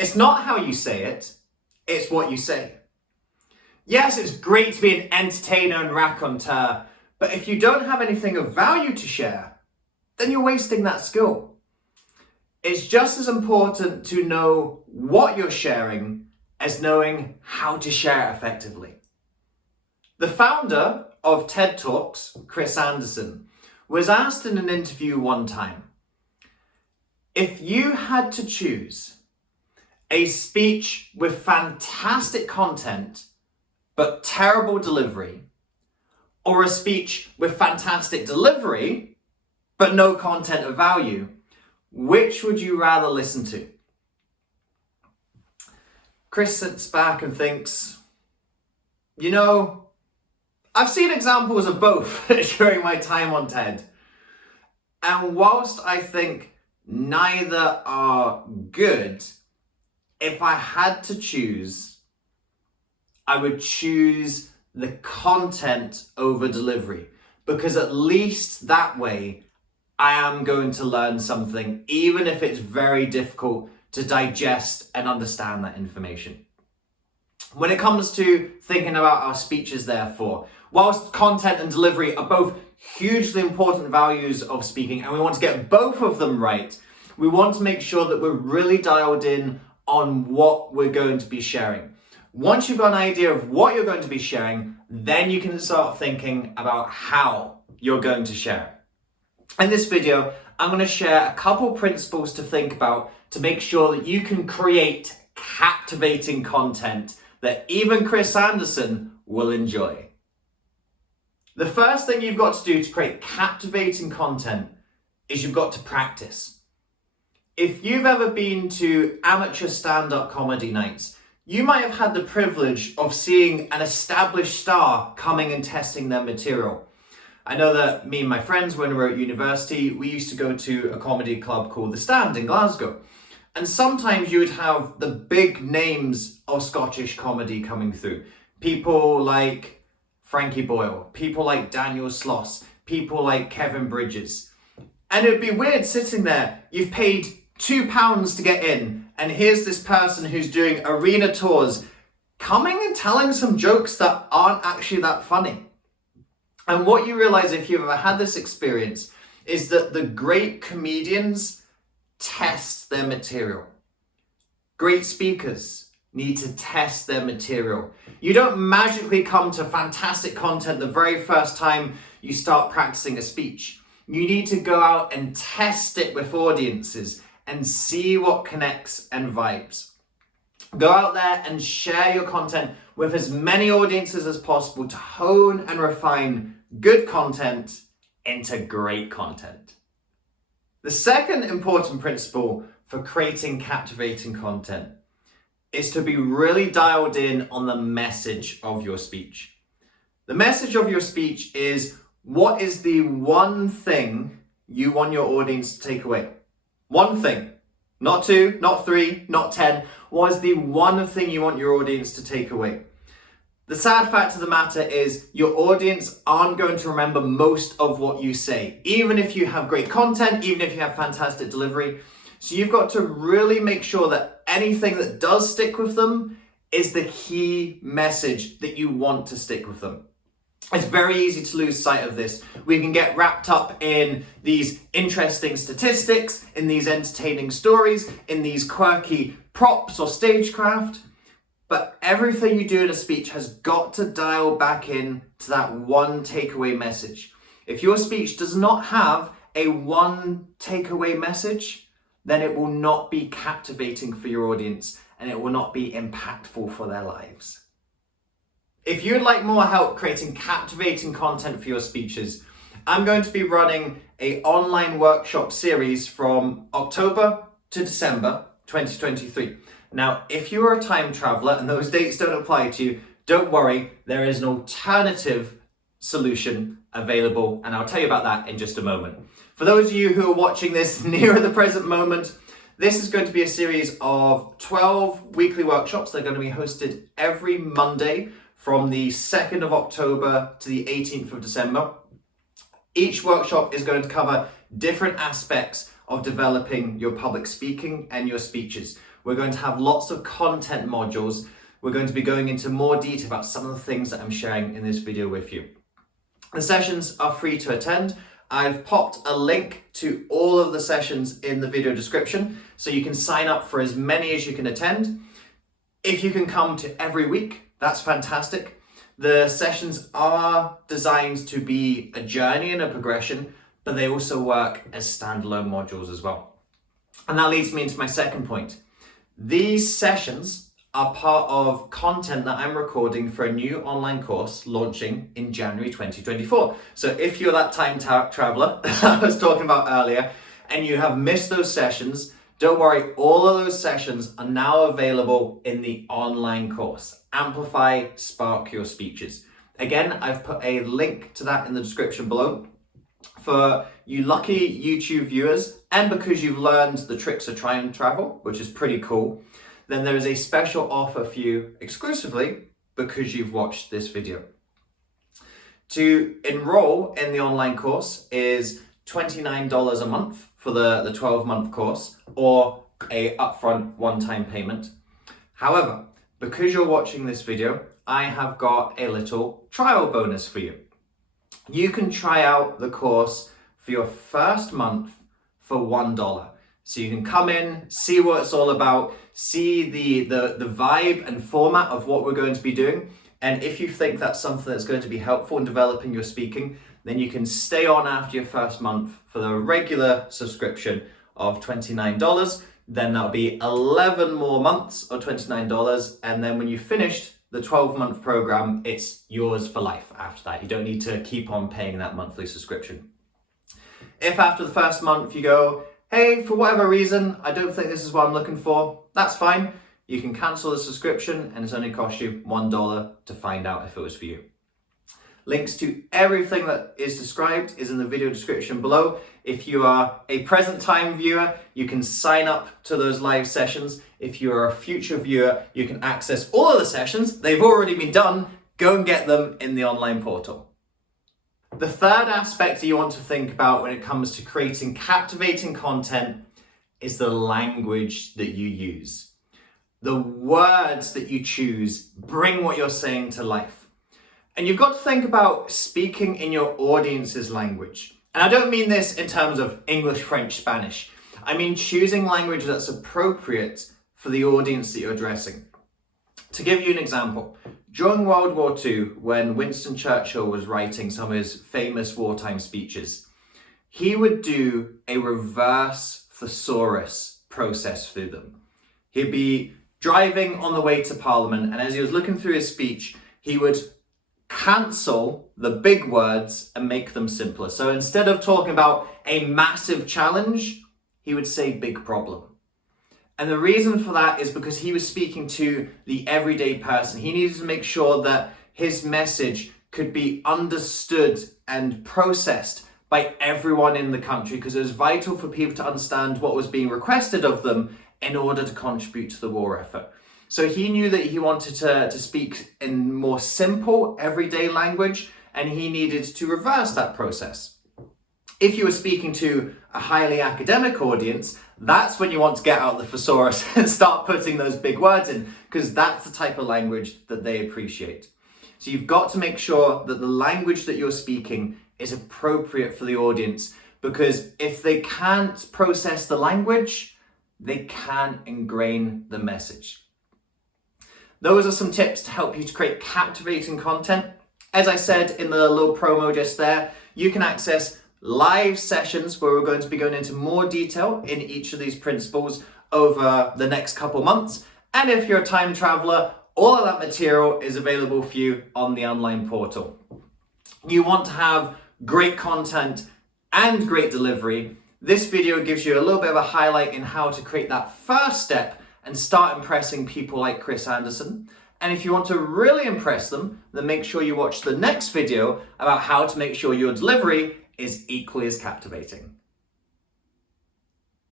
It's not how you say it, it's what you say. Yes, it's great to be an entertainer and raconteur, but if you don't have anything of value to share, then you're wasting that skill. It's just as important to know what you're sharing as knowing how to share it effectively. The founder of TED Talks, Chris Anderson, was asked in an interview one time, if you had to choose a speech with fantastic content but terrible delivery, or a speech with fantastic delivery but no content of value, which would you rather listen to? Chris sits back and thinks, I've seen examples of both during my time on TED. And whilst I think neither are good, if I had to choose, I would choose the content over delivery, because at least that way I am going to learn something, even if it's very difficult to digest and understand that information. When it comes to thinking about our speeches, therefore, whilst content and delivery are both hugely important values of speaking, and we want to get both of them right, we want to make sure that we're really dialed in on what we're going to be sharing. Once you've got an idea of what you're going to be sharing, then you can start thinking about how you're going to share. In this video, I'm going to share a couple principles to think about to make sure that you can create captivating content that even Chris Anderson will enjoy. The first thing you've got to do to create captivating content is you've got to practice. If you've ever been to amateur stand-up comedy nights, you might have had the privilege of seeing an established star coming and testing their material. I know that me and my friends, when we were at university, we used to go to a comedy club called The Stand in Glasgow. And sometimes you would have the big names of Scottish comedy coming through. People like Frankie Boyle, people like Daniel Sloss, people like Kevin Bridges. And it'd be weird sitting there, you've paid £2 to get in, and here's this person who's doing arena tours coming and telling some jokes that aren't actually that funny. And what you realize if you've ever had this experience is that the great comedians test their material. Great speakers need to test their material. You don't magically come to fantastic content the very first time you start practicing a speech. You need to go out and test it with audiences and see what connects and vibes. Go out there and share your content with as many audiences as possible to hone and refine good content into great content. The second important principle for creating captivating content is to be really dialed in on the message of your speech. The message of your speech is, what is the one thing you want your audience to take away? One thing. Not 2, not 3, not 10. What is the one thing you want your audience to take away? The sad fact of the matter is your audience aren't going to remember most of what you say, even if you have great content, even if you have fantastic delivery. So you've got to really make sure that anything that does stick with them is the key message that you want to stick with them. It's very easy to lose sight of this. We can get wrapped up in these interesting statistics, in these entertaining stories, in these quirky props or stagecraft. But everything you do in a speech has got to dial back in to that one takeaway message. If your speech does not have a one takeaway message, then it will not be captivating for your audience and it will not be impactful for their lives. If you'd like more help creating captivating content for your speeches, I'm going to be running an online workshop series from October to December 2023. Now, if you're a time traveler and those dates don't apply to you, don't worry, there is an alternative solution available, and I'll tell you about that in just a moment. For those of you who are watching this nearer the present moment, this is going to be a series of 12 weekly workshops. They're going to be hosted every Monday from the 2nd of October to the 18th of December. Each workshop is going to cover different aspects of developing your public speaking and your speeches. We're going to have lots of content modules. We're going to be going into more detail about some of the things that I'm sharing in this video with you. The sessions are free to attend. I've popped a link to all of the sessions in the video description, so you can sign up for as many as you can attend. If you can come to every week, that's fantastic. The sessions are designed to be a journey and a progression, but they also work as standalone modules as well. And that leads me into my second point. These sessions are part of content that I'm recording for a new online course launching in January 2024. So if you're that time traveler I was talking about earlier and you have missed those sessions, don't worry, all of those sessions are now available in the online course, Amplify, Spark Your Speeches. Again, I've put a link to that in the description below. For you lucky YouTube viewers, and because you've learned the tricks of time travel, which is pretty cool, then there is a special offer for you exclusively because you've watched this video. To enroll in the online course is $29 a month for the 12-month course, or a upfront one-time payment. However, because you're watching this video, I have got a little trial bonus for you. You can try out the course for your first month for $1. So you can come in, see what it's all about, see the vibe and format of what we're going to be doing. And if you think that's something that's going to be helpful in developing your speaking, then you can stay on after your first month for the regular subscription of $29. Then that'll be 11 more months of $29. And then when you've finished the 12-month program, it's yours for life after that. You don't need to keep on paying that monthly subscription. If after the first month you go, hey, for whatever reason, I don't think this is what I'm looking for, that's fine. You can cancel the subscription and it's only cost you $1 to find out if it was for you. Links to everything that is described is in the video description below. If you are a present time viewer, you can sign up to those live sessions. If you are a future viewer, you can access all of the sessions. They've already been done. Go and get them in the online portal. The third aspect that you want to think about when it comes to creating captivating content is the language that you use. The words that you choose bring what you're saying to life. And you've got to think about speaking in your audience's language. And I don't mean this in terms of English, French, Spanish. I mean choosing language that's appropriate for the audience that you're addressing. To give you an example, during World War II, when Winston Churchill was writing some of his famous wartime speeches, he would do a reverse thesaurus process through them. He'd be driving on the way to Parliament, and as he was looking through his speech, he would cancel the big words and make them simpler. So instead of talking about a massive challenge, he would say big problem. And the reason for that is because he was speaking to the everyday person. He needed to make sure that his message could be understood and processed by everyone in the country, because it was vital for people to understand what was being requested of them in order to contribute to the war effort. So he knew that he wanted to speak in more simple, everyday language, and he needed to reverse that process. If you were speaking to a highly academic audience, that's when you want to get out the thesaurus and start putting those big words in, because that's the type of language that they appreciate. So you've got to make sure that the language that you're speaking is appropriate for the audience, because if they can't process the language, they can't ingrain the message. Those are some tips to help you to create captivating content. As I said in the little promo just there, you can access live sessions where we're going to be going into more detail in each of these principles over the next couple months. And if you're a time traveler, all of that material is available for you on the online portal. You want to have great content and great delivery. This video gives you a little bit of a highlight in how to create that first step and start impressing people like Chris Anderson. And if you want to really impress them, then make sure you watch the next video about how to make sure your delivery is equally as captivating.